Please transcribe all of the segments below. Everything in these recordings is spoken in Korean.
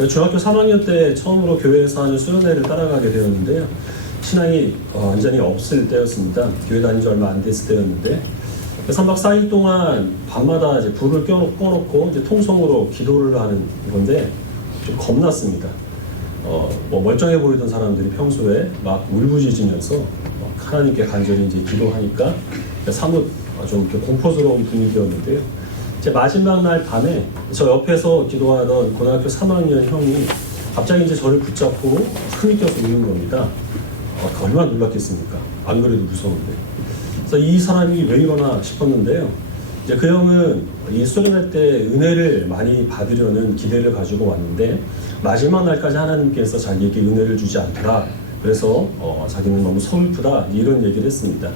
제가 중학교 3학년 때 처음으로 교회에서 하는 수련회를 따라가게 되었는데요. 신앙이 완전히 없을 때였습니다. 교회 다닌 지 얼마 안 됐을 때였는데 3박 4일 동안 밤마다 이제 불을 꺼놓고 이제 통성으로 기도를 하는 건데 좀 겁났습니다. 뭐 멀쩡해 보이던 사람들이 평소에 막 울부짖으면서 하나님께 간절히 이제 기도하니까 사뭇 좀 공포스러운 분위기였는데요. 제 마지막 날 밤에 저 옆에서 기도하던 고등학교 3학년 형이 갑자기 이제 저를 붙잡고 흐느껴서 우는 겁니다. 얼마나 놀랐겠습니까? 안 그래도 무서운데. 그래서 이 사람이 왜 이러나 싶었는데요. 이제 그 형은 이 수련할 때 은혜를 많이 받으려는 기대를 가지고 왔는데 마지막 날까지 하나님께서 자기에게 은혜를 주지 않더라. 그래서 자기는 너무 서글프다 이런 얘기를 했습니다.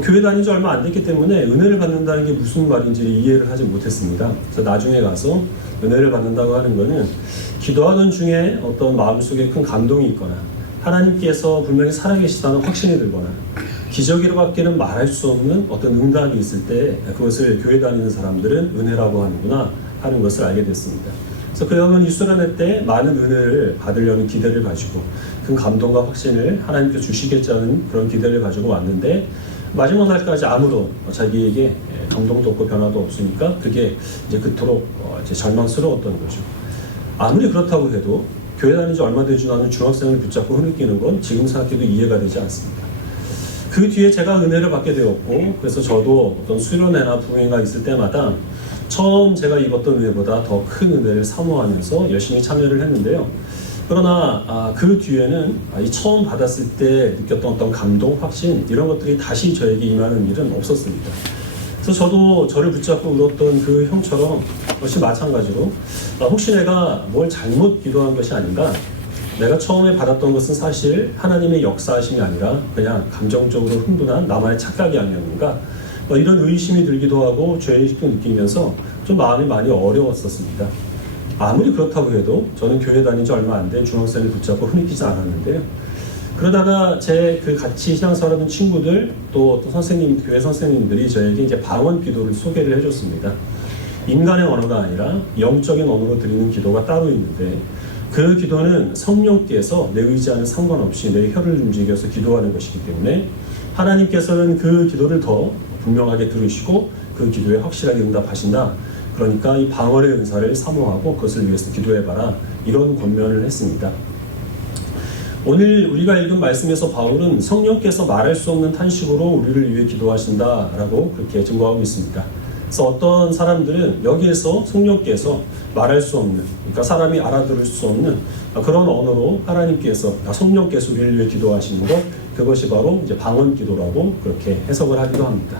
교회 다닌 지 얼마 안 됐기 때문에 은혜를 받는다는 게 무슨 말인지 이해를 하지 못했습니다. 그래서 나중에 가서 은혜를 받는다고 하는 것은 기도하는 중에 어떤 마음속에 큰 감동이 있거나 하나님께서 분명히 살아계시다는 확신이 들거나 기적이라고밖에는 말할 수 없는 어떤 응답이 있을 때 그것을 교회 다니는 사람들은 은혜라고 하는구나 하는 것을 알게 됐습니다. 그래서 그 형은 이 수련회 때 많은 은혜를 받으려는 기대를 가지고 큰 감동과 확신을 하나님께 주시겠다는 그런 기대를 가지고 왔는데 마지막 날까지 아무도 자기에게 감동도 없고 변화도 없으니까 그게 이제 그토록 이제 절망스러웠던 거죠. 아무리 그렇다고 해도 교회 다닌 지 얼마 되지 않은 중학생을 붙잡고 흐느끼는 건 지금 생각해도 이해가 되지 않습니다. 그 뒤에 제가 은혜를 받게 되었고 그래서 저도 어떤 수련회나 부흥회가 있을 때마다 처음 제가 입었던 은혜보다 더 큰 은혜를 사모하면서 열심히 참여를 했는데요. 그러나 그 뒤에는 이 처음 받았을 때 느꼈던 어떤 감동, 확신 이런 것들이 다시 저에게 임하는 일은 없었습니다. 그래서 저도 저를 붙잡고 울었던 그 형처럼 역시 마찬가지로 혹시 내가 뭘 잘못 기도한 것이 아닌가? 내가 처음에 받았던 것은 사실 하나님의 역사하심이 아니라 그냥 감정적으로 흥분한 나만의 착각이 아니었는가? 이런 의심이 들기도 하고 죄의식도 느끼면서 좀 마음이 많이 어려웠었습니다. 아무리 그렇다고 해도 저는 교회 다닌 지 얼마 안 된 중학생을 붙잡고 흐느끼지 않았는데요. 그러다가 제 그 같이 신앙생활하던 친구들 또 선생님, 교회 선생님들이 저에게 이제 방언 기도를 소개를 해줬습니다. 인간의 언어가 아니라 영적인 언어로 드리는 기도가 따로 있는데 그 기도는 성령께서 내 의지와는 상관없이 내 혀를 움직여서 기도하는 것이기 때문에 하나님께서는 그 기도를 더 분명하게 들으시고 그 기도에 확실하게 응답하신다. 그러니까 이 방언의 은사를 사모하고 그것을 위해서 기도해봐라. 이런 권면을 했습니다. 오늘 우리가 읽은 말씀에서 바울은 성령께서 말할 수 없는 탄식으로 우리를 위해 기도하신다라고 그렇게 증거하고 있습니다. 그래서 어떤 사람들은 여기에서 성령께서 말할 수 없는, 그러니까 사람이 알아들을 수 없는 그런 언어로 하나님께서, 성령께서 우리를 위해 기도하시는 것, 그것이 바로 이제 방언 기도라고 그렇게 해석을 하기도 합니다.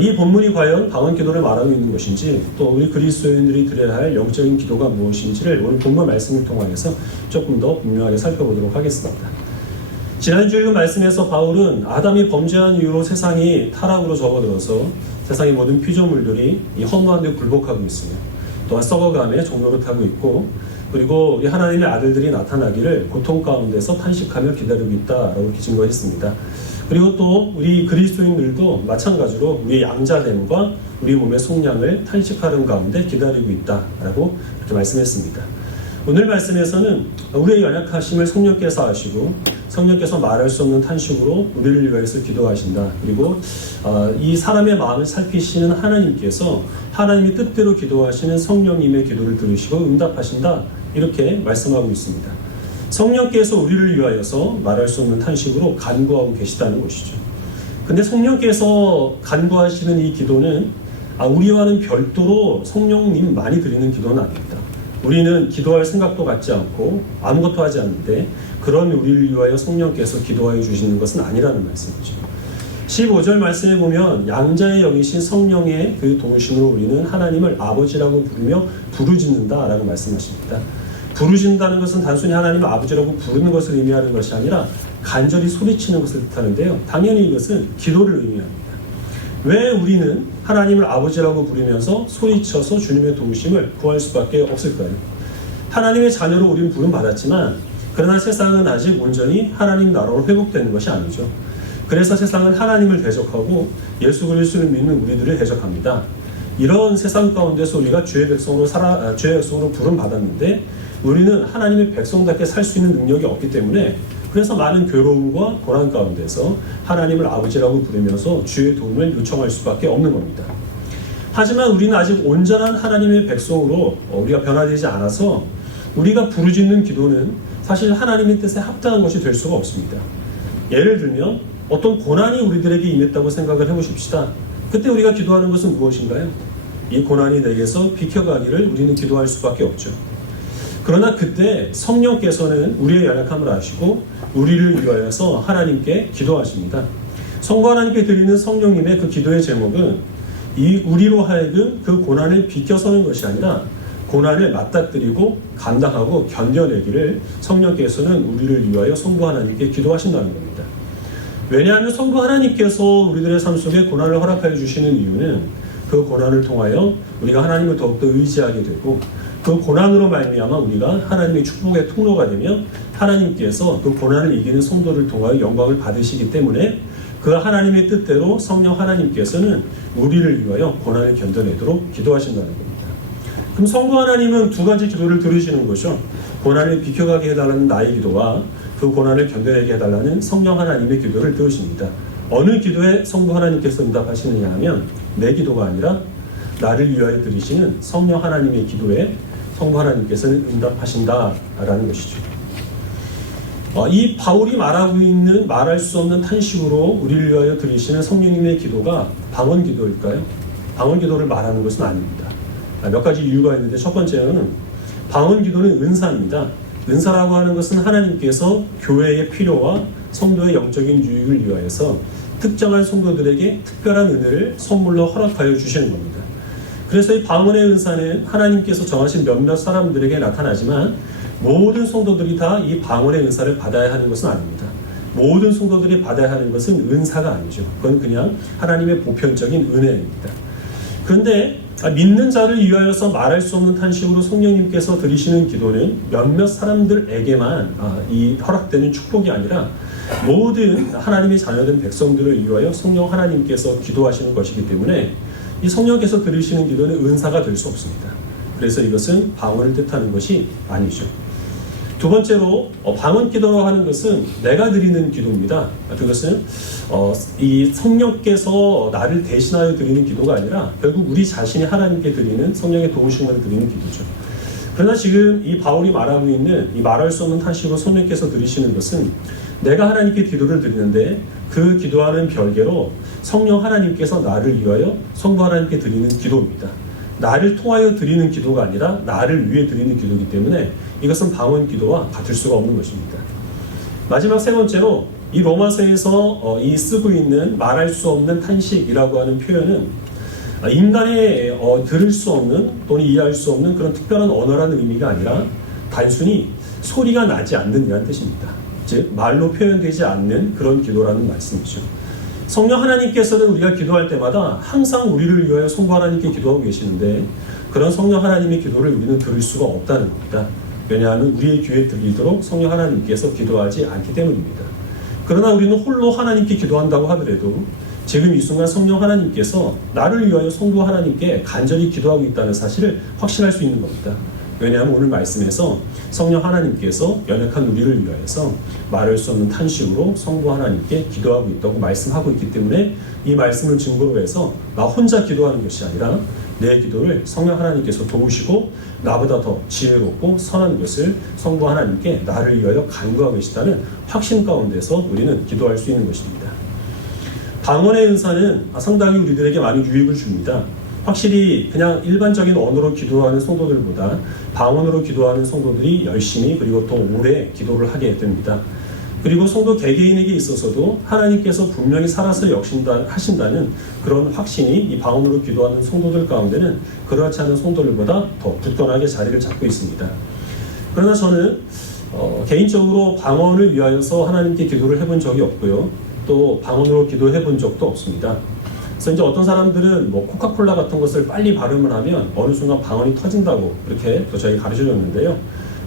이 본문이 과연 방언 기도를 말하고 있는 것인지 또 우리 그리스도인들이 드려야 할 영적인 기도가 무엇인지를 오늘 본문 말씀을 통해서 조금 더 분명하게 살펴보도록 하겠습니다. 지난주 읽은 말씀에서 바울은 아담이 범죄한 이후로 세상이 타락으로 접어들어서 세상의 모든 피조물들이 이 허무한 데 굴복하고 있으며 또한 썩어감에 종노릇하고 있고 그리고 우리 하나님의 아들들이 나타나기를 고통 가운데서 탄식하며 기다리고 있다라고 이렇게 증거했습니다. 그리고 또 우리 그리스도인들도 마찬가지로 우리의 양자됨과 우리 몸의 속량을 탄식하는 가운데 기다리고 있다라고 이렇게 말씀했습니다. 오늘 말씀에서는 우리의 연약하심을 성령께서 아시고 성령께서 말할 수 없는 탄식으로 우리를 위해서 기도하신다. 그리고 이 사람의 마음을 살피시는 하나님께서 하나님이 뜻대로 기도하시는 성령님의 기도를 들으시고 응답하신다. 이렇게 말씀하고 있습니다. 성령께서 우리를 위하여서 말할 수 없는 탄식으로 간구하고 계시다는 것이죠. 근데 성령께서 간구하시는 이 기도는 우리와는 별도로 성령님만이 드리는 기도는 아닙니다. 우리는 기도할 생각도 갖지 않고 아무것도 하지 않는데 그런 우리를 위하여 성령께서 기도하여 주시는 것은 아니라는 말씀이죠. 15절 말씀에 보면 양자의 영이신 성령의 그 도우심으로 우리는 하나님을 아버지라고 부르며 부르짖는다라고 말씀하십니다. 부르짖는다는 것은 단순히 하나님을 아버지라고 부르는 것을 의미하는 것이 아니라 간절히 소리치는 것을 뜻하는데요. 당연히 이것은 기도를 의미합니다. 왜 우리는 하나님을 아버지라고 부르면서 소리쳐서 주님의 도우심을 구할 수밖에 없을까요? 하나님의 자녀로 우리는 부름받았지만 그러나 세상은 아직 온전히 하나님 나라로 회복되는 것이 아니죠. 그래서 세상은 하나님을 대적하고 예수 그리스도를 믿는 우리들을 대적합니다. 이런 세상 가운데서 우리가 주의 백성으로 부름 받았는데 우리는 하나님의 백성답게 살 수 있는 능력이 없기 때문에 그래서 많은 괴로움과 고난 가운데서 하나님을 아버지라고 부르면서 주의 도움을 요청할 수밖에 없는 겁니다. 하지만 우리는 아직 온전한 하나님의 백성으로 우리가 변화되지 않아서 우리가 부르짖는 기도는 사실 하나님의 뜻에 합당한 것이 될 수가 없습니다. 예를 들면 어떤 고난이 우리들에게 임했다고 생각을 해보십시다. 그때 우리가 기도하는 것은 무엇인가요? 이 고난이 내게서 비켜가기를 우리는 기도할 수밖에 없죠. 그러나 그때 성령께서는 우리의 연약함을 아시고 우리를 위하여서 하나님께 기도하십니다. 성부 하나님께 드리는 성령님의 그 기도의 제목은 이 우리로 하여금 그 고난을 비켜서는 것이 아니라 고난을 맞닥뜨리고 감당하고 견뎌내기를 성령께서는 우리를 위하여 성부 하나님께 기도하신다는 겁니다. 왜냐하면 성부 하나님께서 우리들의 삶 속에 고난을 허락하여 주시는 이유는 그 고난을 통하여 우리가 하나님을 더욱더 의지하게 되고 그 고난으로 말미암아 우리가 하나님의 축복의 통로가 되며 하나님께서 그 고난을 이기는 성도를 통하여 영광을 받으시기 때문에 그 하나님의 뜻대로 성령 하나님께서는 우리를 위하여 고난을 견뎌내도록 기도하신다는 겁니다. 그럼 성부 하나님은 두 가지 기도를 들으시는 거죠. 고난을 비켜가게 해달라는 나의 기도와 그 고난을 견뎌내게 해달라는 성령 하나님의 기도를 들으십니다. 어느 기도에 성부 하나님께서 응답하시느냐 하면 내 기도가 아니라 나를 위하여 드리시는 성령 하나님의 기도에 성부 하나님께서는 응답하신다라는 것이죠. 이 바울이 말하고 있는 말할 수 없는 탄식으로 우리를 위하여 드리시는 성령님의 기도가 방언 기도일까요? 방언 기도를 말하는 것은 아닙니다. 몇 가지 이유가 있는데 첫 번째는 방언 기도는 은사입니다. 은사라고 하는 것은 하나님께서 교회의 필요와 성도의 영적인 유익을 위하여서 특정한 성도들에게 특별한 은혜를 선물로 허락하여 주시는 겁니다. 그래서 이 방언의 은사는 하나님께서 정하신 몇몇 사람들에게 나타나지만 모든 성도들이 다 이 방언의 은사를 받아야 하는 것은 아닙니다. 모든 성도들이 받아야 하는 것은 은사가 아니죠. 그건 그냥 하나님의 보편적인 은혜입니다. 그런데 믿는 자를 위하여서 말할 수 없는 탄식으로 성령님께서 드리시는 기도는 몇몇 사람들에게만 이 허락되는 축복이 아니라 모든 하나님의 자녀된 백성들을 위하여 성령 하나님께서 기도하시는 것이기 때문에 이 성령께서 드리시는 기도는 은사가 될 수 없습니다. 그래서 이것은 방언을 뜻하는 것이 아니죠. 두 번째로 방언 기도라고 하는 것은 내가 드리는 기도입니다. 그것은 이 성령께서 나를 대신하여 드리는 기도가 아니라 결국 우리 자신이 하나님께 드리는 성령의 도우심을 드리는 기도죠. 그러나 지금 이 바울이 말하고 있는 이 말할 수 없는 탄식으로 성령께서 드리시는 것은 내가 하나님께 기도를 드리는데 그 기도와는 별개로 성령 하나님께서 나를 위하여 성부 하나님께 드리는 기도입니다. 나를 통하여 드리는 기도가 아니라 나를 위해 드리는 기도이기 때문에 이것은 방언 기도와 같을 수가 없는 것입니다. 마지막 세 번째로 이 로마서에서 이 쓰고 있는 말할 수 없는 탄식이라고 하는 표현은 인간의 들을 수 없는 또는 이해할 수 없는 그런 특별한 언어라는 의미가 아니라 단순히 소리가 나지 않는 이라는 뜻입니다. 즉 말로 표현되지 않는 그런 기도라는 말씀이죠. 성령 하나님께서는 우리가 기도할 때마다 항상 우리를 위하여 성부 하나님께 기도하고 계시는데 그런 성령 하나님의 기도를 우리는 들을 수가 없다는 겁니다. 왜냐하면 우리의 귀에 들리도록 성령 하나님께서 기도하지 않기 때문입니다. 그러나 우리는 홀로 하나님께 기도한다고 하더라도 지금 이 순간 성령 하나님께서 나를 위하여 성부 하나님께 간절히 기도하고 있다는 사실을 확신할 수 있는 겁니다. 왜냐하면 오늘 말씀에서 성령 하나님께서 연약한 우리를 위하여서 말할 수 없는 탄식으로 성부 하나님께 기도하고 있다고 말씀하고 있기 때문에 이 말씀을 증거로 해서 나 혼자 기도하는 것이 아니라 내 기도를 성령 하나님께서 도우시고 나보다 더 지혜롭고 선한 것을 성부 하나님께 나를 위하여 간구하고 계시다는 확신 가운데서 우리는 기도할 수 있는 것입니다. 방언의 은사는 상당히 우리들에게 많은 유익을 줍니다. 확실히 그냥 일반적인 언어로 기도하는 성도들보다 방언으로 기도하는 성도들이 열심히 그리고 더 오래 기도를 하게 됩니다. 그리고 성도 개개인에게 있어서도 하나님께서 분명히 살아서 하신다는 그런 확신이 이 방언으로 기도하는 성도들 가운데는 그렇지 않은 성도들보다 더 굳건하게 자리를 잡고 있습니다. 그러나 저는 개인적으로 방언을 위하여서 하나님께 기도를 해본 적이 없고요. 또 방언으로 기도해 본 적도 없습니다. 그래서 이제 어떤 사람들은 코카콜라 같은 것을 빨리 발음을 하면 어느 순간 방언이 터진다고 그렇게 저희 가르쳐줬는데요.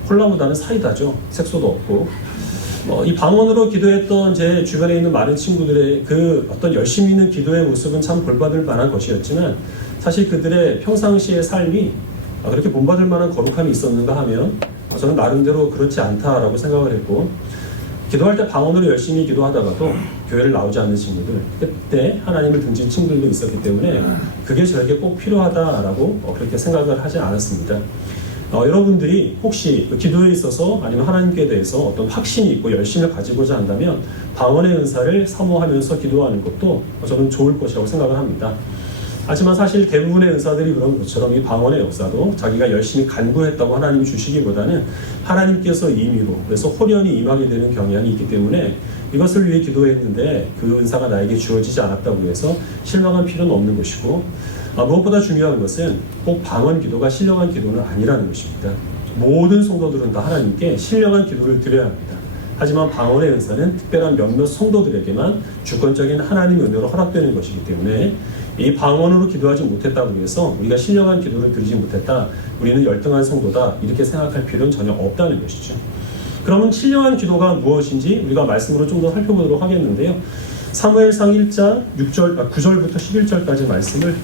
콜라보다는 사이다죠. 색소도 없고. 이 방언으로 기도했던 제 주변에 있는 많은 친구들의 그 어떤 열심히 있는 기도의 모습은 참 볼받을 만한 것이었지만 사실 그들의 평상시의 삶이 그렇게 본받을 만한 거룩함이 있었는가 하면 저는 나름대로 그렇지 않다라고 생각을 했고, 기도할 때 방언으로 열심히 기도하다가도 교회를 나오지 않는 친구들, 그때 하나님을 등진 친구들도 있었기 때문에 그게 저에게 꼭 필요하다라고 그렇게 생각을 하지 않았습니다. 여러분들이 혹시 기도에 있어서 아니면 하나님께 대해서 어떤 확신이 있고 열심을 가지고자 한다면 방언의 은사를 사모하면서 기도하는 것도 저는 좋을 것이라고 생각을 합니다. 하지만 사실 대부분의 은사들이 그런 것처럼 이 방언의 역사도 자기가 열심히 간구했다고 하나님이 주시기보다는 하나님께서 임의로, 그래서 홀연히 임하게 되는 경향이 있기 때문에 이것을 위해 기도했는데 그 은사가 나에게 주어지지 않았다고 해서 실망할 필요는 없는 것이고, 무엇보다 중요한 것은 꼭 방언 기도가 신령한 기도는 아니라는 것입니다. 모든 성도들은 다 하나님께 신령한 기도를 드려야 합니다. 하지만 방언의 은사는 특별한 몇몇 성도들에게만 주권적인 하나님의 은혜로 허락되는 것이기 때문에 이 방언으로 기도하지 못했다고 해서 우리가 신령한 기도를 드리지 못했다, 우리는 열등한 성도다, 이렇게 생각할 필요는 전혀 없다는 것이죠. 그러면 신령한 기도가 무엇인지 우리가 말씀으로 좀 더 살펴보도록 하겠는데요. 사무엘상 1장 9절부터 11절까지 말씀을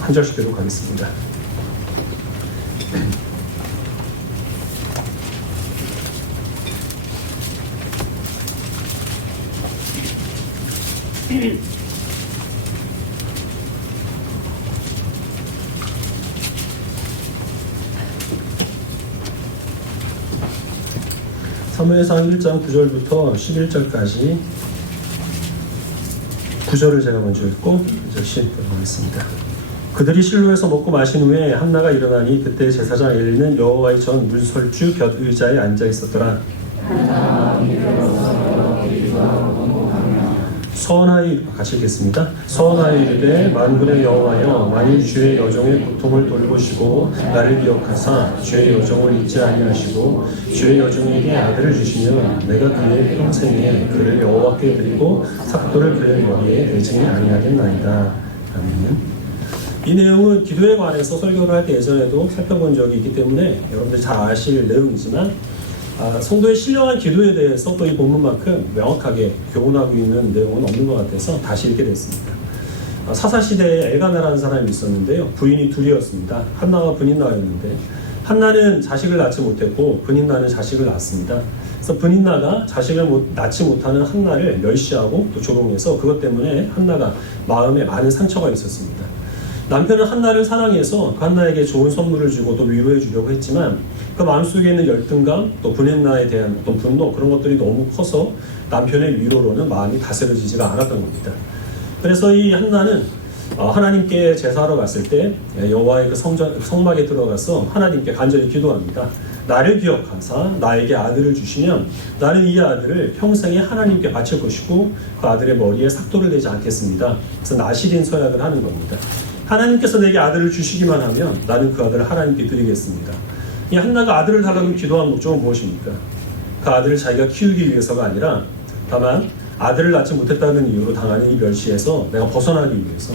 한 절씩 계속 하겠습니다. 사무엘상 1장 9절부터 11절까지 9절을 제가 먼저 읽고 10절 하겠습니다. 그들이 실로에서 먹고 마신 후에 한나가 일어나니 그때 제사장 엘리는 여호와의 전 문설주 곁 의자에 앉아 있었더라. 서원하여 같이 읽겠습니다. 서원하여 이르되 만군의 여호와여, 만일 주의 여종의 고통을 돌보시고 나를 기억하사 주의 여종을 잊지 아니하시고 주의 여종에게 아들을 주시면 내가 그의 평생에 그를 여호와께 드리고 삭도를 그의 머리에 내지 아니하겠나이다. 아멘. 이 내용은 기도에 관해서 설교를 할 때 예전에도 살펴본 적이 있기 때문에 여러분들 잘 아실 내용이지만, 성도의 신령한 기도에 대해서 또 이 본문만큼 명확하게 교훈하고 있는 내용은 없는 것 같아서 다시 읽게 됐습니다. 사사시대에 엘가나라는 사람이 있었는데요. 부인이 둘이었습니다. 한나와 브닌나였는데, 한나는 자식을 낳지 못했고 브닌나는 자식을 낳았습니다. 그래서 브닌나가 자식을 낳지 못하는 한나를 멸시하고 또 조롱해서 그것 때문에 한나가 마음에 많은 상처가 있었습니다. 남편은 한나를 사랑해서 그 한나에게 좋은 선물을 주고 또 위로해 주려고 했지만 그 마음속에 있는 열등감, 또 브닌나에 대한 어떤 분노, 그런 것들이 너무 커서 남편의 위로로는 마음이 다스려지지가 않았던 겁니다. 그래서 이 한나는 하나님께 제사하러 갔을 때 여호와의 그 성막에 들어가서 하나님께 간절히 기도합니다. 나를 기억하사 나에게 아들을 주시면 나는 이 아들을 평생에 하나님께 바칠 것이고 그 아들의 머리에 삭도를 내지 않겠습니다. 그래서 나시린 서약을 하는 겁니다. 하나님께서 내게 아들을 주시기만 하면 나는 그 아들을 하나님께 드리겠습니다. 이 한나가 아들을 달라고 기도한 목적은 무엇입니까? 그 아들을 자기가 키우기 위해서가 아니라 다만 아들을 낳지 못했다는 이유로 당하는 이 멸시에서 내가 벗어나기 위해서,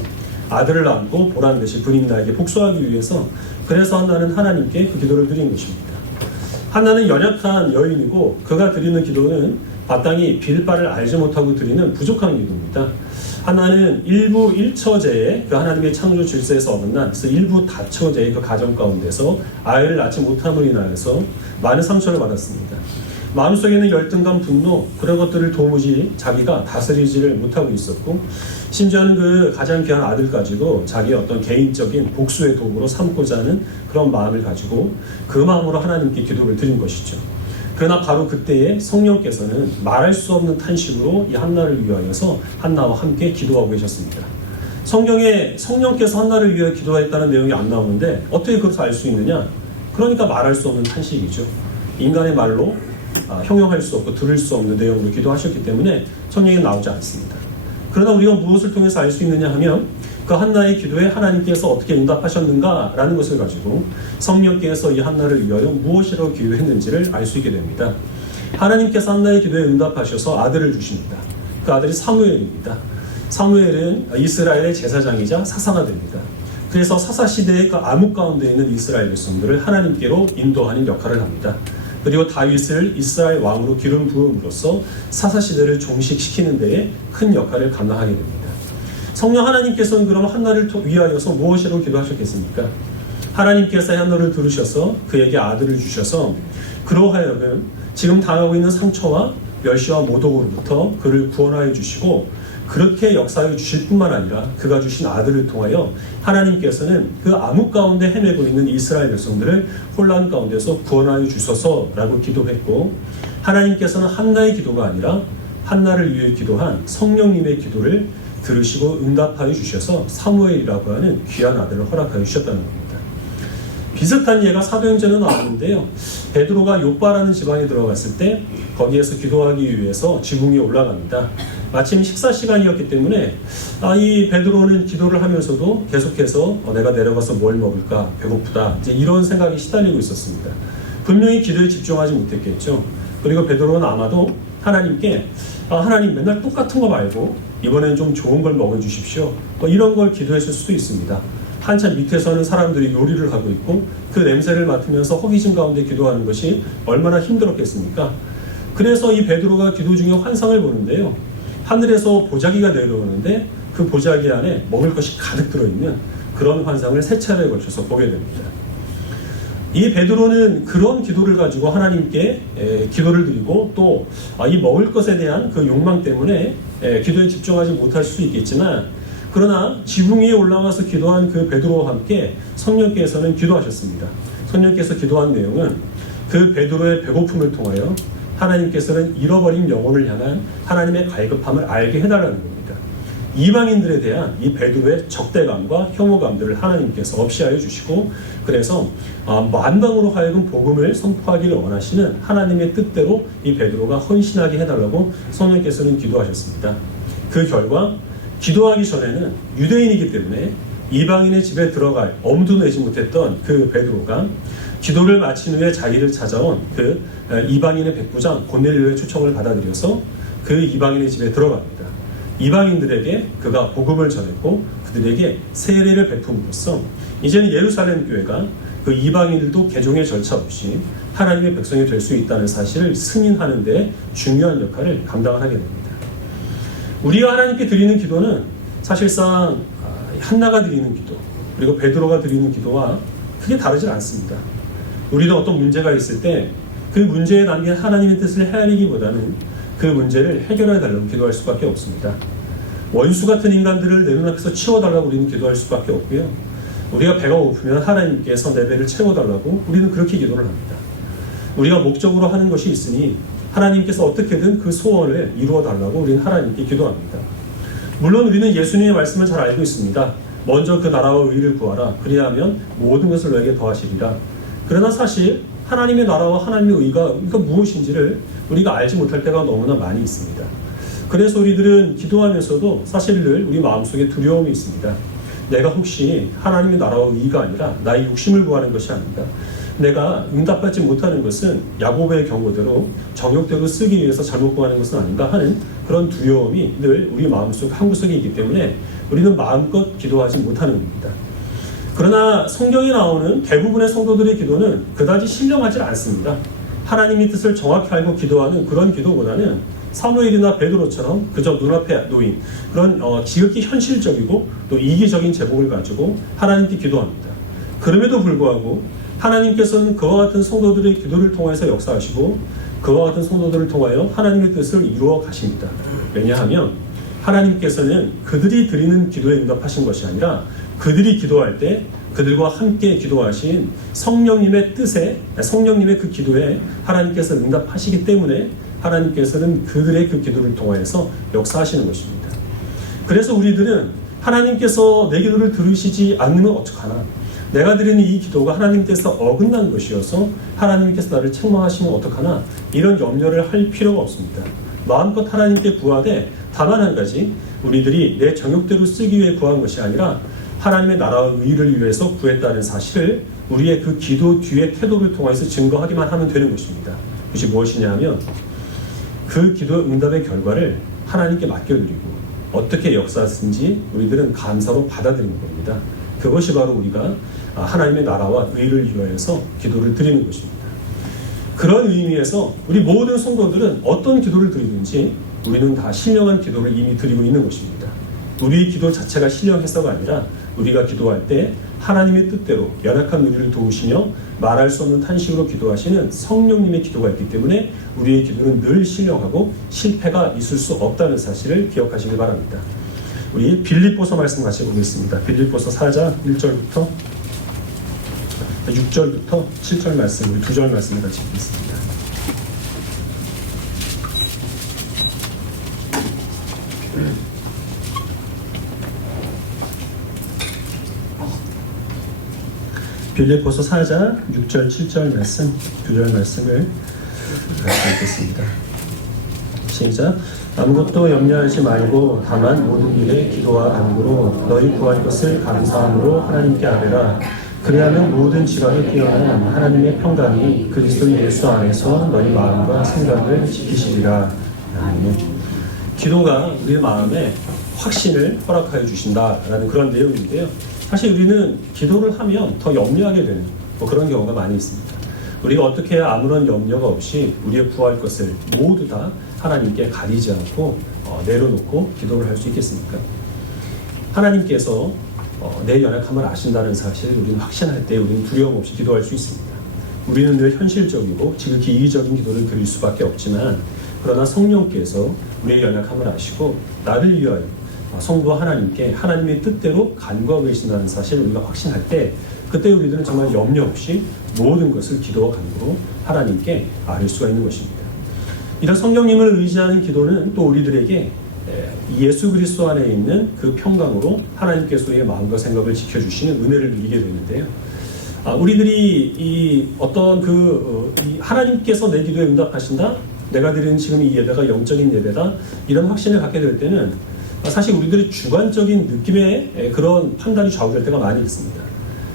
아들을 낳고 보란듯이 브닌나에게 복수하기 위해서, 그래서 한나는 하나님께 그 기도를 드린 것입니다. 한나는 연약한 여인이고 그가 드리는 기도는 마땅히 빌 바를 알지 못하고 드리는 부족한 기도입니다. 한나는 일부 일처제에 그 하나님의 창조 질서에서 어긋난, 그래서 일부 다처제의 그 가정 가운데서 아이를 낳지 못함으로 인하여서 많은 상처를 받았습니다. 마음속에 있는 열등감, 분노, 그런 것들을 도무지 자기가 다스리지를 못하고 있었고, 심지어는 그 가장 귀한 아들까지도 자기의 어떤 개인적인 복수의 도구로 삼고자 하는 그런 마음을 가지고 그 마음으로 하나님께 기도를 드린 것이죠. 그러나 바로 그때에 성령께서는 말할 수 없는 탄식으로 이 한나를 위하여서 한나와 함께 기도하고 계셨습니다. 성경에 성령께서 한나를 위하여 기도했다는 내용이 안 나오는데 어떻게 그것을 알 수 있느냐? 그러니까 말할 수 없는 탄식이죠. 인간의 말로 형용할 수 없고 들을 수 없는 내용으로 기도하셨기 때문에 성경에 나오지 않습니다. 그러나 우리가 무엇을 통해서 알 수 있느냐 하면 그 한나의 기도에 하나님께서 어떻게 응답하셨는가라는 것을 가지고 성령께서 이 한나를 위하여 무엇이라고 기도했는지를 알 수 있게 됩니다. 하나님께서 한나의 기도에 응답하셔서 아들을 주십니다. 그 아들이 사무엘입니다. 사무엘은 이스라엘의 제사장이자 사사가 됩니다. 그래서 사사시대의 그 암흑 가운데 있는 이스라엘 백성들을 하나님께로 인도하는 역할을 합니다. 그리고 다윗을 이스라엘 왕으로 기름 부음으로써 사사시대를 종식시키는 데에 큰 역할을 감당하게 됩니다. 성령 하나님께서는 그럼 한나를 위하여서 무엇이라고 기도하셨겠습니까? 하나님께서 한나를 들으셔서 그에게 아들을 주셔서 그로 하여금 지금 당하고 있는 상처와 멸시와 모독으로부터 그를 구원하여 주시고 그렇게 역사하여 주실 뿐만 아니라 그가 주신 아들을 통하여 하나님께서는 그 암흑 가운데 헤매고 있는 이스라엘 백성들을 혼란 가운데서 구원하여 주소서라고 기도했고, 하나님께서는 한나의 기도가 아니라 한나를 위해 기도한 성령님의 기도를 들으시고 응답하여 주셔서 사무엘이라고 하는 귀한 아들을 허락하여 주셨다는 겁니다. 비슷한 예가 사도행전에 나오는데요. 베드로가 욥바라는 지방에 들어갔을 때 거기에서 기도하기 위해서 지붕 위에 올라갑니다. 마침 식사 시간이었기 때문에 이 베드로는 기도를 하면서도 계속해서 내가 내려가서 뭘 먹을까, 배고프다, 이제 이런 생각이 시달리고 있었습니다. 분명히 기도에 집중하지 못했겠죠. 그리고 베드로는 아마도 하나님께 하나님 맨날 똑같은 거 말고 이번엔 좀 좋은 걸 먹어주십시오, 이런 걸 기도했을 수도 있습니다. 한참 밑에서는 사람들이 요리를 하고 있고 그 냄새를 맡으면서 허기진 가운데 기도하는 것이 얼마나 힘들었겠습니까? 그래서 이 베드로가 기도 중에 환상을 보는데요. 하늘에서 보자기가 내려오는데 그 보자기 안에 먹을 것이 가득 들어있는 그런 환상을 세 차례에 걸쳐서 보게 됩니다. 이 베드로는 그런 기도를 가지고 하나님께 기도를 드리고 또 이 먹을 것에 대한 그 욕망 때문에 기도에 집중하지 못할 수 있겠지만, 그러나 지붕 위에 올라가서 기도한 그 베드로와 함께 성령께서는 기도하셨습니다. 성령께서 기도한 내용은 그 베드로의 배고픔을 통하여 하나님께서는 잃어버린 영혼을 향한 하나님의 갈급함을 알게 해달라는 겁니다. 이방인들에 대한 이 베드로의 적대감과 혐오감들을 하나님께서 없이하여 주시고, 그래서 만방으로 하여금 복음을 선포하기를 원하시는 하나님의 뜻대로 이 베드로가 헌신하게 해달라고 성령께서는 기도하셨습니다. 그 결과 기도하기 전에는 유대인이기 때문에 이방인의 집에 들어갈 엄두 내지 못했던 그 베드로가 기도를 마친 후에 자기를 찾아온 그 이방인의 백부장 고넬료의 초청을 받아들여서 그 이방인의 집에 들어갑니다. 이방인들에게 그가 복음을 전했고 그들에게 세례를 베품으로써 이제는 예루살렘 교회가 그 이방인들도 개종의 절차 없이 하나님의 백성이 될 수 있다는 사실을 승인하는 데 중요한 역할을 감당을 하게 됩니다. 우리가 하나님께 드리는 기도는 사실상 한나가 드리는 기도, 그리고 베드로가 드리는 기도와 크게 다르질 않습니다. 우리도 어떤 문제가 있을 때 그 문제에 담긴 하나님의 뜻을 헤아리기보다는 그 문제를 해결해 달라고 기도할 수밖에 없습니다. 원수 같은 인간들을 내 눈앞에서 치워달라고 우리는 기도할 수밖에 없고요. 우리가 배가 고프면 하나님께서 내 배를 채워달라고 우리는 그렇게 기도를 합니다. 우리가 목적으로 하는 것이 있으니 하나님께서 어떻게든 그 소원을 이루어 달라고 우리는 하나님께 기도합니다. 물론 우리는 예수님의 말씀을 잘 알고 있습니다. 먼저 그 나라와 의를 구하라. 그리하면 모든 것을 너에게 더하시리라. 그러나 사실 하나님의 나라와 하나님의 의가 무엇인지를 우리가 알지 못할 때가 너무나 많이 있습니다. 그래서 우리들은 기도하면서도 사실 늘 우리 마음속에 두려움이 있습니다. 내가 혹시 하나님의 나라와 의가 아니라 나의 욕심을 구하는 것이 아닌가? 내가 응답받지 못하는 것은 야곱의 경고대로 정욕대로 쓰기 위해서 잘못 구하는 것은 아닌가 하는 그런 두려움이 늘 우리 마음속 한구석에 있기 때문에 우리는 마음껏 기도하지 못하는 겁니다. 그러나 성경에 나오는 대부분의 성도들의 기도는 그다지 신령하지 않습니다. 하나님의 뜻을 정확히 알고 기도하는 그런 기도보다는 사무엘이나 베드로처럼 그저 눈앞에 놓인 그런 지극히 현실적이고 또 이기적인 제목을 가지고 하나님께 기도합니다. 그럼에도 불구하고 하나님께서는 그와 같은 성도들의 기도를 통해서 역사하시고 그와 같은 성도들을 통하여 하나님의 뜻을 이루어 가십니다. 왜냐하면 하나님께서는 그들이 드리는 기도에 응답하신 것이 아니라 그들이 기도할 때 그들과 함께 기도하신 성령님의 뜻에, 성령님의 그 기도에 하나님께서 응답하시기 때문에 하나님께서는 그들의 그 기도를 통하여서 역사하시는 것입니다. 그래서 우리들은 하나님께서 내 기도를 들으시지 않으면 어떡하나, 내가 드리는 이 기도가 하나님께서 어긋난 것이어서 하나님께서 나를 책망하시면 어떡하나, 이런 염려를 할 필요가 없습니다. 마음껏 하나님께 구하되 다만 한 가지, 우리들이 내 정욕대로 쓰기 위해 구한 것이 아니라 하나님의 나라와 의를 위해서 구했다는 사실을 우리의 그 기도 뒤의 태도를 통해서 증거하기만 하면 되는 것입니다. 그것이 무엇이냐 하면 그 기도 응답의 결과를 하나님께 맡겨드리고 어떻게 역사하든지 우리들은 감사로 받아들이는 겁니다. 그것이 바로 우리가 하나님의 나라와 의를 위하여서 기도를 드리는 것입니다. 그런 의미에서 우리 모든 성도들은 어떤 기도를 드리든지 우리는 다 신령한 기도를 이미 드리고 있는 것입니다. 우리의 기도 자체가 신령해서가 아니라 우리가 기도할 때 하나님의 뜻대로 연약한 우리를 도우시며 말할 수 없는 탄식으로 기도하시는 성령님의 기도가 있기 때문에 우리의 기도는 늘 신령하고 실패가 있을 수 없다는 사실을 기억하시기 바랍니다. 우리 빌립보서 말씀 같이 보겠습니다. 빌립보서 4장 1절부터 6절부터 7절 말씀, 우리 2절 말씀을 같이 보겠습니다. 빌립보서 4장 6절 7절 말씀, 2절 말씀을 같이 읽겠습니다. 시작. 아무것도 염려하지 말고 다만 모든 일에 기도와 간구로 너희 구할 것을 감사함으로 하나님께 아뢰라. 그리하면 모든 지각에 뛰어난 하나님의 평강이 그리스도 예수 안에서 너희 마음과 생각을 지키시리라. 아멘. 기도가 우리의 마음에 확신을 허락하여 주신다라는 그런 내용인데요. 사실 우리는 기도를 하면 더 염려하게 되는 그런 경우가 많이 있습니다. 우리가 어떻게 해야 아무런 염려가 없이 우리의 구할 것을 모두 다 하나님께 가리지 않고 내려놓고 기도를 할 수 있겠습니까? 하나님께서 내 연약함을 아신다는 사실을 우리는 확신할 때 우리는 두려움 없이 기도할 수 있습니다. 우리는 늘 현실적이고 지극히 이기적인 기도를 드릴 수밖에 없지만 그러나 성령께서 우리의 연약함을 아시고 나를 위하여 성부 하나님께 하나님의 뜻대로 간구하고 계신다는 사실을 우리가 확신할 때 그때 우리들은 정말 염려 없이 모든 것을 기도와 간구로 하나님께 아뢰 수가 있는 것입니다. 이런 성령님을 의지하는 기도는 또 우리들에게 예수 그리스도 안에 있는 그 평강으로 하나님께서 우리의 마음과 생각을 지켜주시는 은혜를 누리게 되는데요. 우리들이 이 어떤 하나님께서 내 기도에 응답하신다? 내가 드리는 지금 이 예배가 영적인 예배다? 이런 확신을 갖게 될 때는 사실 우리들의 주관적인 느낌의 그런 판단이 좌우될 때가 많이 있습니다.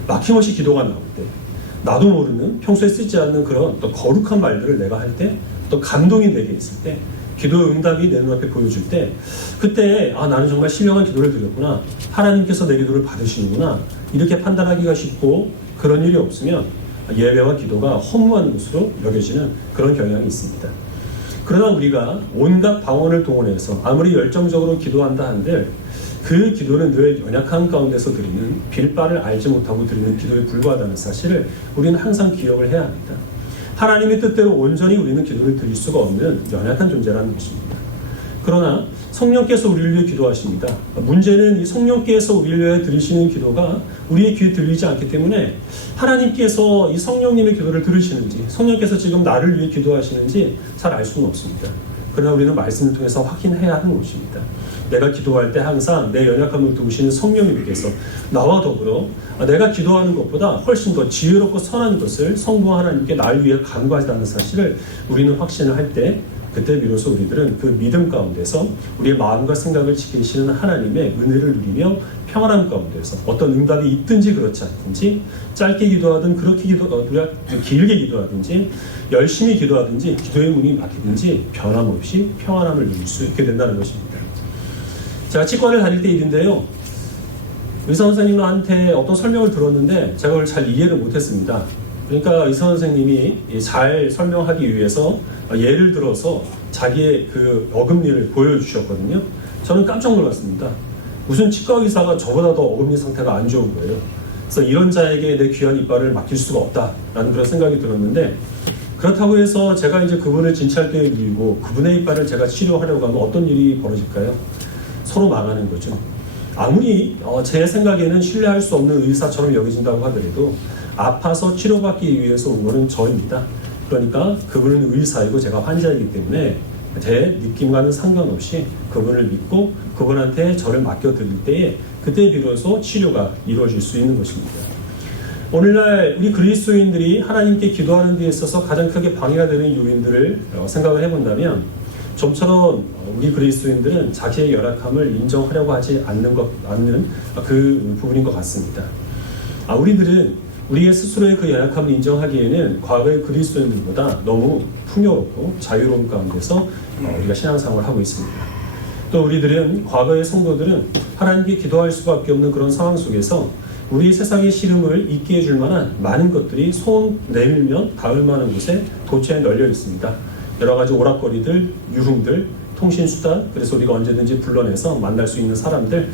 막힘없이 기도가 나올 때 나도 모르는 평소에 쓰지 않는 그런 또 거룩한 말들을 내가 할 때 또 감동이 내게 있을 때 기도 응답이 내 눈앞에 보여줄 때 그때 나는 정말 신령한 기도를 드렸구나. 하나님께서 내 기도를 받으시는구나. 이렇게 판단하기가 쉽고 그런 일이 없으면 예배와 기도가 허무한 것으로 여겨지는 그런 경향이 있습니다. 그러나 우리가 온갖 방언을 동원해서 아무리 열정적으로 기도한다 한들 그 기도는 늘 연약한 가운데서 드리는 빌바를 알지 못하고 드리는 기도에 불과하다는 사실을 우리는 항상 기억을 해야 합니다. 하나님의 뜻대로 온전히 우리는 기도를 드릴 수가 없는 연약한 존재라는 것입니다. 그러나 성령께서 우리를 위해 기도하십니다. 문제는 이 성령께서 우리를 위해 드리시는 기도가 우리의 귀에 들리지 않기 때문에 하나님께서 이 성령님의 기도를 들으시는지 성령께서 지금 나를 위해 기도하시는지 잘 알 수는 없습니다. 그러나 우리는 말씀을 통해서 확인해야 하는 것입니다. 내가 기도할 때 항상 내 연약함을 도우시는 성령님께서 나와 더불어 내가 기도하는 것보다 훨씬 더 지혜롭고 선한 것을 성부 하나님께 나를 위해 간구하시다는 사실을 우리는 확신을 할 때 그때 비로소 우리들은 그 믿음 가운데서 우리의 마음과 생각을 지키시는 하나님의 은혜를 누리며 평안함 가운데서 어떤 응답이 있든지 그렇지 않든지 짧게 기도하든 길게 기도하든지 열심히 기도하든지 기도의 문이 막히든지 변함없이 평안함을 누릴 수 있게 된다는 것입니다. 제가 치과를 다닐 때 일인데요. 의사 선생님한테 어떤 설명을 들었는데 제가 그걸 잘 이해를 못했습니다. 그러니까 의사 선생님이 잘 설명하기 위해서 예를 들어서 자기의 그 어금니를 보여주셨거든요. 저는 깜짝 놀랐습니다. 무슨 치과 의사가 저보다 더 어금니 상태가 안 좋은 거예요. 그래서 이런 자에게 내 귀한 이빨을 맡길 수가 없다라는 그런 생각이 들었는데 그렇다고 해서 제가 이제 그분을 진찰대에 밀고 그분의 이빨을 제가 치료하려고 하면 어떤 일이 벌어질까요? 서로 망하는 거죠. 아무리 제 생각에는 신뢰할 수 없는 의사처럼 여겨진다고 하더라도 아파서 치료받기 위해서 온 거는 저입니다. 그러니까 그분은 의사이고 제가 환자이기 때문에 제 느낌과는 상관없이 그분을 믿고 그분한테 저를 맡겨드릴 때에 그때 비로소 치료가 이루어질 수 있는 것입니다. 오늘날 우리 그리스도인들이 하나님께 기도하는 데 있어서 가장 크게 방해가 되는 요인들을 생각을 해본다면 좀처럼 우리 그리스도인들은 자기의 열악함을 인정하려고 하지 않는 그 부분인 것 같습니다. 우리들은 우리의 스스로의 그 연약함을 인정하기에는 과거의 그리스도인들보다 너무 풍요롭고 자유로운 가운데서 우리가 신앙생활을 하고 있습니다. 또 우리들은 과거의 성도들은 하나님께 기도할 수밖에 없는 그런 상황 속에서 우리 세상의 시름을 잊게 해줄 만한 많은 것들이 손 내밀면 닿을 만한 곳에 도처에 널려 있습니다. 여러 가지 오락거리들, 유흥들, 통신수단, 그래서 우리가 언제든지 불러내서 만날 수 있는 사람들,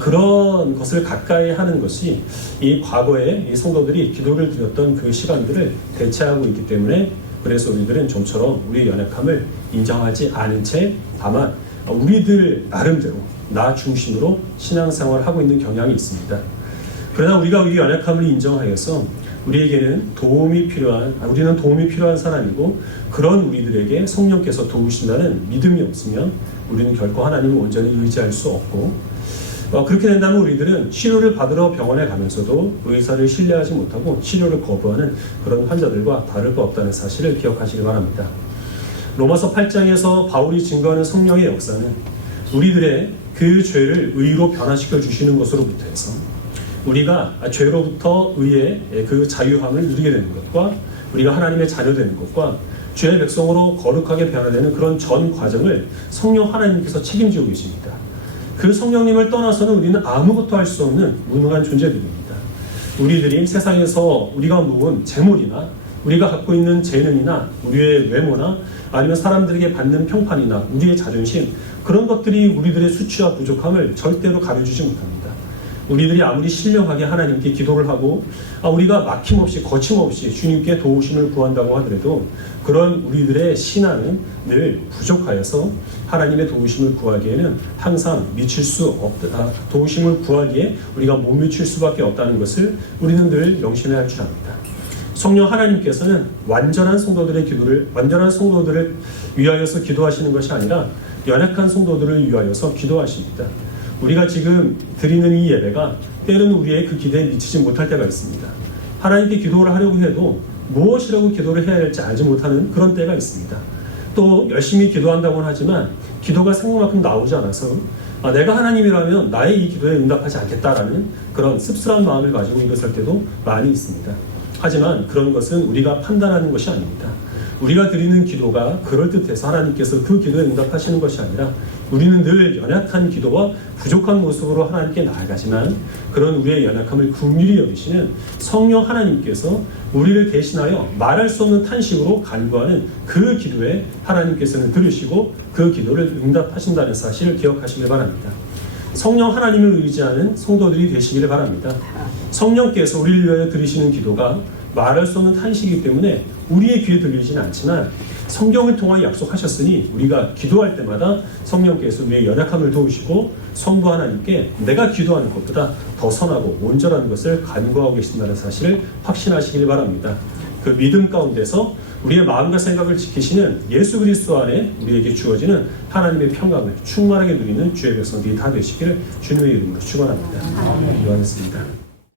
그런 것을 가까이 하는 것이 이 과거에 이 성도들이 기도를 드렸던 그 시간들을 대체하고 있기 때문에, 그래서 우리들은 좀처럼 우리의 연약함을 인정하지 않은 채 다만 우리들 나름대로 나 중심으로 신앙생활을 하고 있는 경향이 있습니다. 그러나 우리가 우리 연약함을 인정하여서 우리에게는 우리는 도움이 필요한 사람이고, 그런 우리들에게 성령께서 도우신다는 믿음이 없으면 우리는 결코 하나님을 온전히 의지할 수 없고, 그렇게 된다면 우리들은 치료를 받으러 병원에 가면서도 의사를 신뢰하지 못하고 치료를 거부하는 그런 환자들과 다를 바 없다는 사실을 기억하시기 바랍니다. 로마서 8장에서 바울이 증거하는 성령의 역사는 우리들의 그 죄를 의로 변화시켜 주시는 것으로부터 해서 우리가 죄로부터 의의 그 자유함을 누리게 되는 것과 우리가 하나님의 자녀 되는 것과 주의 백성으로 거룩하게 변화되는 그런 전 과정을 성령 하나님께서 책임지고 계십니다. 그 성령님을 떠나서는 우리는 아무것도 할 수 없는 무능한 존재들입니다. 우리들이 세상에서 우리가 모은 재물이나 우리가 갖고 있는 재능이나 우리의 외모나 아니면 사람들에게 받는 평판이나 우리의 자존심, 그런 것들이 우리들의 수치와 부족함을 절대로 가려주지 못합니다. 우리들이 아무리 신령하게 하나님께 기도를 하고 우리가 막힘없이 거침없이 주님께 도우심을 구한다고 하더라도 그런 우리들의 신앙은 늘 부족하여서 하나님의 도우심을 구하기에는 항상 도우심을 구하기에 우리가 못 미칠 수밖에 없다는 것을 우리는 늘 명심해야 할 줄 압니다. 성령 하나님께서는 완전한 성도들을 위하여서 기도하시는 것이 아니라 연약한 성도들을 위하여서 기도하십니다. 우리가 지금 드리는 이 예배가 때로는 우리의 그 기대에 미치지 못할 때가 있습니다. 하나님께 기도를 하려고 해도 무엇이라고 기도를 해야 할지 알지 못하는 그런 때가 있습니다. 또 열심히 기도한다고는 하지만 기도가 생각만큼 나오지 않아서 내가 하나님이라면 나의 이 기도에 응답하지 않겠다라는 그런 씁쓸한 마음을 가지고 일어설 때도 많이 있습니다. 하지만 그런 것은 우리가 판단하는 것이 아닙니다. 우리가 드리는 기도가 그럴듯해서 하나님께서 그 기도에 응답하시는 것이 아니라 우리는 늘 연약한 기도와 부족한 모습으로 하나님께 나아가지만 그런 우리의 연약함을 긍휼히 여기시는 성령 하나님께서 우리를 대신하여 말할 수 없는 탄식으로 간구하는 그 기도에 하나님께서는 들으시고 그 기도를 응답하신다는 사실을 기억하시길 바랍니다. 성령 하나님을 의지하는 성도들이 되시기를 바랍니다. 성령께서 우리를 위하여 들으시는 기도가 말할 수 없는 탄식이기 때문에 우리의 귀에 들리지는 않지만 성경을 통하여 약속하셨으니 우리가 기도할 때마다 성령께서 우리의 연약함을 도우시고 성부 하나님께 내가 기도하는 것보다 더 선하고 온전한 것을 간구하고 계신다는 사실을 확신하시길 바랍니다. 그 믿음 가운데서 우리의 마음과 생각을 지키시는 예수 그리스도 안에 우리에게 주어지는 하나님의 평강을 충만하게 누리는 주의 백성들이 다 되시기를 주님의 이름으로 축원합니다. 기도하겠습니다.